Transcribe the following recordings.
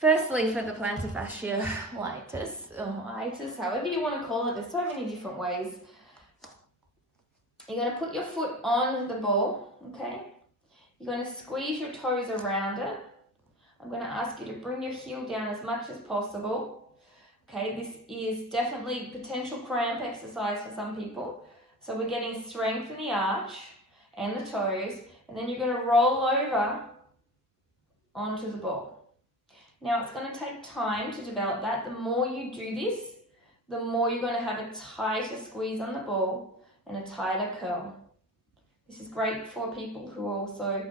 Firstly, for the plantar fasciitis, or itis, however you want to call it, there's so many different ways. You're going to put your foot on the ball, okay? You're going to squeeze your toes around it. I'm going to ask you to bring your heel down as much as possible. Okay, this is definitely potential cramp exercise for some people. So we're getting strength in the arch and the toes, and then you're going to roll over onto the ball. Now it's going to take time to develop that. The more you do this, the more you're going to have a tighter squeeze on the ball and a tighter curl. This is great for people who are also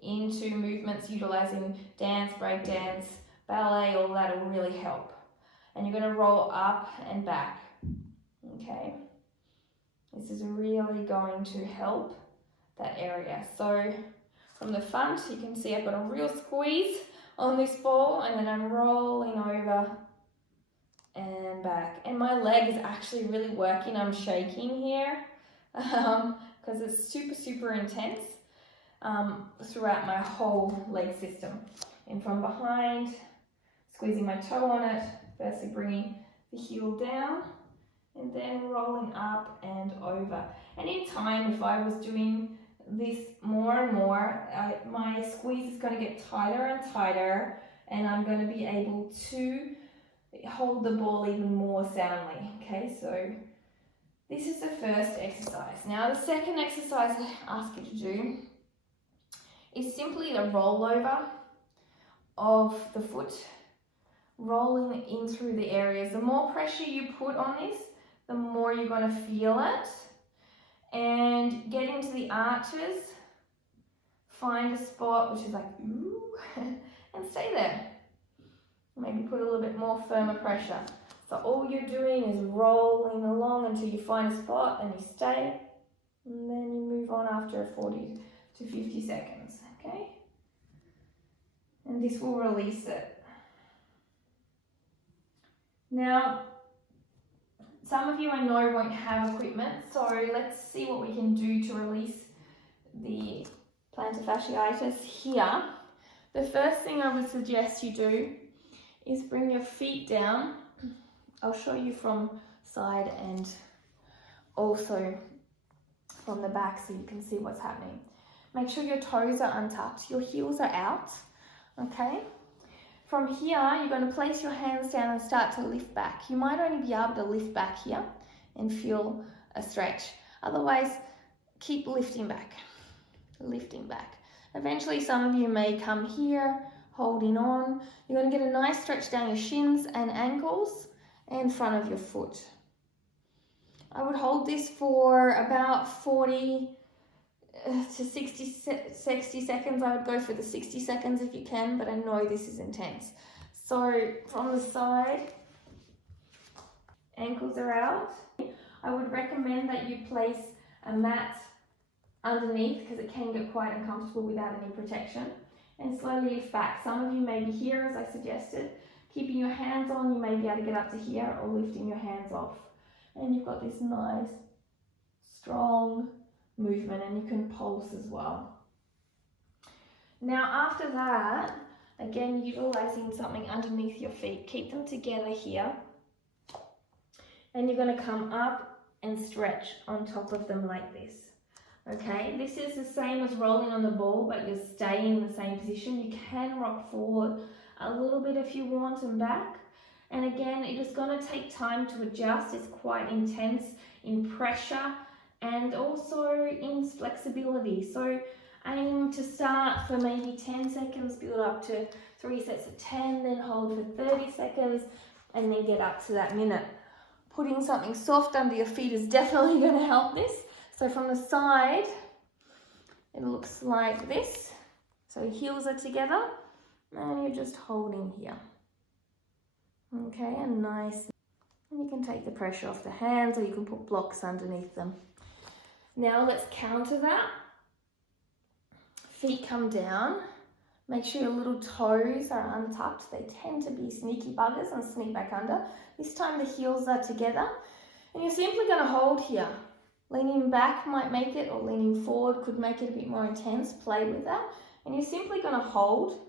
into movements utilizing dance, break dance, ballet, all that will really help. And you're going to roll up and back, okay? This is really going to help that area. So from the front, you can see I've got a real squeeze on this ball, and then I'm rolling over and back. And my leg is actually really working. I'm shaking here because it's super, super intense throughout my whole leg system. And from behind, squeezing my toe on it, firstly bringing the heel down, and then rolling up and over. And in time, if I was doing this more and more, my squeeze is going to get tighter and tighter, and I'm going to be able to hold the ball even more soundly. Okay, so this is the first exercise. Now the second exercise I ask you to do is simply the rollover of the foot, rolling in through the areas. The more pressure you put on this, the more you're going to feel it. And get into the arches, find a spot which is like, ooh, and stay there. Maybe put a little bit more firmer pressure. So all you're doing is rolling along until you find a spot and you stay. And then you move on after 40 to 50 seconds, okay? And this will release it. Now, some of you I know won't have equipment, so let's see what we can do to release the plantar fasciitis here. The first thing I would suggest you do is bring your feet down. I'll show you from side and also from the back so you can see what's happening. Make sure your toes are untucked, your heels are out, okay? From here, you're going to place your hands down and start to lift back. You might only be able to lift back here and feel a stretch. Otherwise, keep lifting back, lifting back. Eventually, some of you may come here, holding on. You're going to get a nice stretch down your shins and ankles and front of your foot. I would hold this for about 40 to 60 seconds. I would go for the 60 seconds if you can, but I know this is intense. So from the side, ankles are out. I would recommend that you place a mat underneath because it can get quite uncomfortable without any protection, and slowly lift back. Some of you may be here as I suggested. Keeping your hands on, you may be able to get up to here, or lifting your hands off. And you've got this nice, strong movement, and you can pulse as well. Now after that, again utilizing something underneath your feet, keep them together here, and you're going to come up and stretch on top of them like this. Okay, this is the same as rolling on the ball, but you're staying in the same position. You can rock forward a little bit if you want and back, and again it is going to take time to adjust. It's quite intense in pressure and also in flexibility. So aim to start for maybe 10 seconds, build up to 3 sets of 10, then hold for 30 seconds, and then get up to that minute. Putting something soft under your feet is definitely going to help this. So from the side, it looks like this. So heels are together, and you're just holding here. Okay, and nice. And you can take the pressure off the hands, or you can put blocks underneath them. Now let's counter that. Feet come down. Make sure your little toes are untucked. They tend to be sneaky buggers and sneak back under. This time the heels are together. And you're simply going to hold here. Leaning back might make it, or leaning forward could make it a bit more intense. Play with that. And you're simply going to hold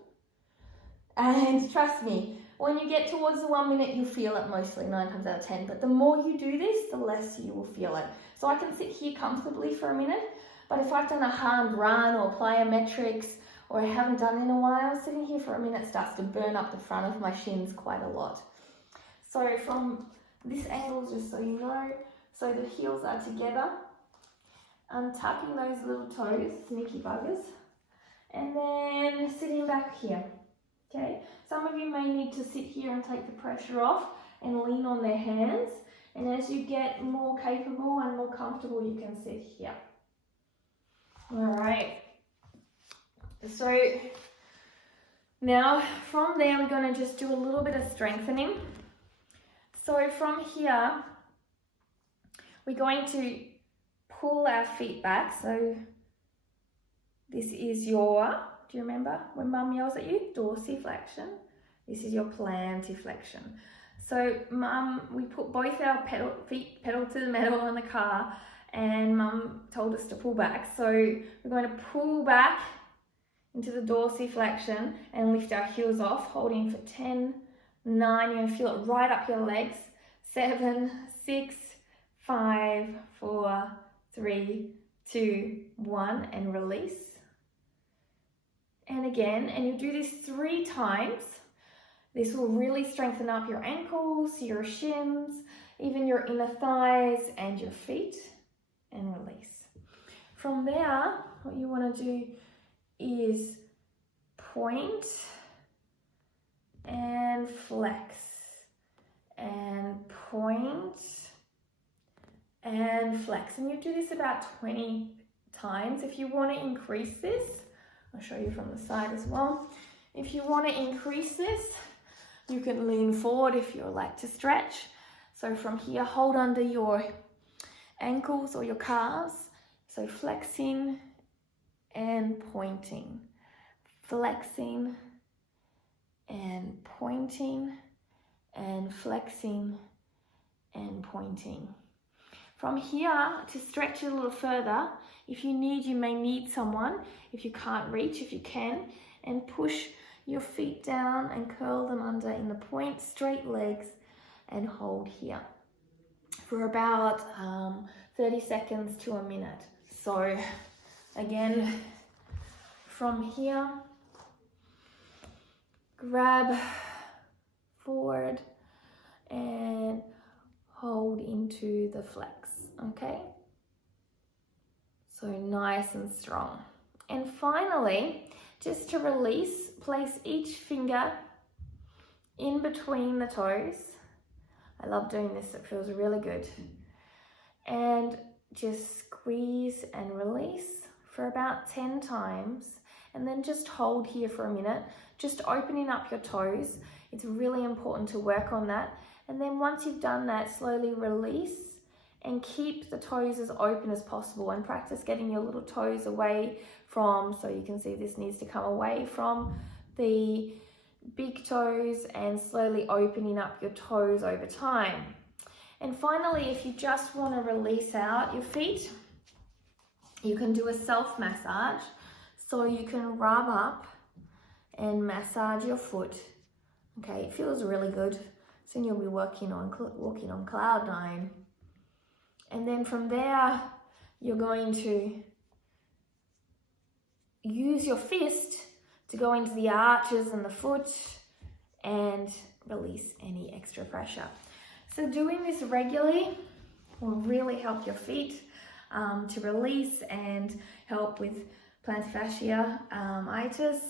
And trust me, when you get towards the 1 minute, you'll feel it mostly 9 times out of 10. But the more you do this, the less you will feel it. So I can sit here comfortably for a minute. But if I've done a hard run or plyometrics, or I haven't done it in a while, sitting here for a minute starts to burn up the front of my shins quite a lot. So from this angle, just so you know, so the heels are together, I'm tucking those little toes, sneaky buggers, and then sitting back here. Okay, some of you may need to sit here and take the pressure off and lean on their hands. And as you get more capable and more comfortable, you can sit here. All right. So now from there, we're going to just do a little bit of strengthening. So from here, we're going to pull our feet back. So this is your, do you remember when mum yells at you? Dorsiflexion. This is your plantiflexion. So mum, we put both our feet pedal to the metal in the car, and mum told us to pull back. So we're going to pull back into the dorsiflexion and lift our heels off, holding for 10, 9, you're going to feel it right up your legs, 7, 6, 5, 4, 3, 2, 1, and release. And again, and you do this 3 times. This will really strengthen up your ankles, your shins, even your inner thighs and your feet, and release. From there, what you want to do is point and flex, and point and flex. And you do this about 20 times. If you want to increase this, I'll show you from the side as well. If you want to increase this, you can lean forward if you like to stretch. So from here, hold under your ankles or your calves. So flexing and pointing, flexing and pointing, and flexing and pointing. From here, to stretch it a little further, if you need, you may need someone. If you can't reach, if you can, and push your feet down and curl them under in the point, straight legs, and hold here for about 30 seconds to a minute. So again, from here, grab forward and hold into the flex, okay? So nice and strong. And finally, just to release, place each finger in between the toes. I love doing this, it feels really good. And just squeeze and release for about 10 times. And then just hold here for a minute, just opening up your toes. It's really important to work on that. And then once you've done that, slowly release and keep the toes as open as possible, and practice getting your little toes away from, so you can see this needs to come away from the big toes, and slowly opening up your toes over time. And finally, if you just want to release out your feet, you can do a self-massage. So you can rub up and massage your foot. Okay, it feels really good. Soon you'll be walking on cloud 9. And then from there, you're going to use your fist to go into the arches and the foot and release any extra pressure. So doing this regularly will really help your feet to release and help with plantar fasciitis.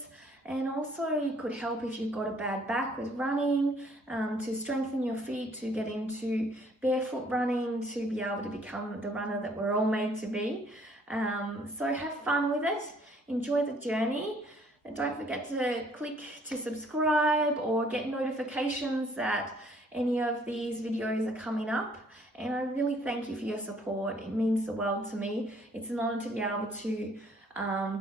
And also it could help if you've got a bad back with running, to strengthen your feet, to get into barefoot running, to be able to become the runner that we're all made to be. So have fun with it, enjoy the journey, and don't forget to click to subscribe or get notifications that any of these videos are coming up. And I really thank you for your support. It means the world to me. It's an honor to be able to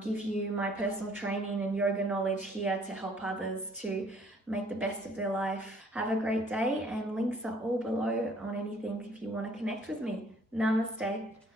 give you my personal training and yoga knowledge here to help others to make the best of their life. Have a great day, and links are all below on anything if you want to connect with me. Namaste.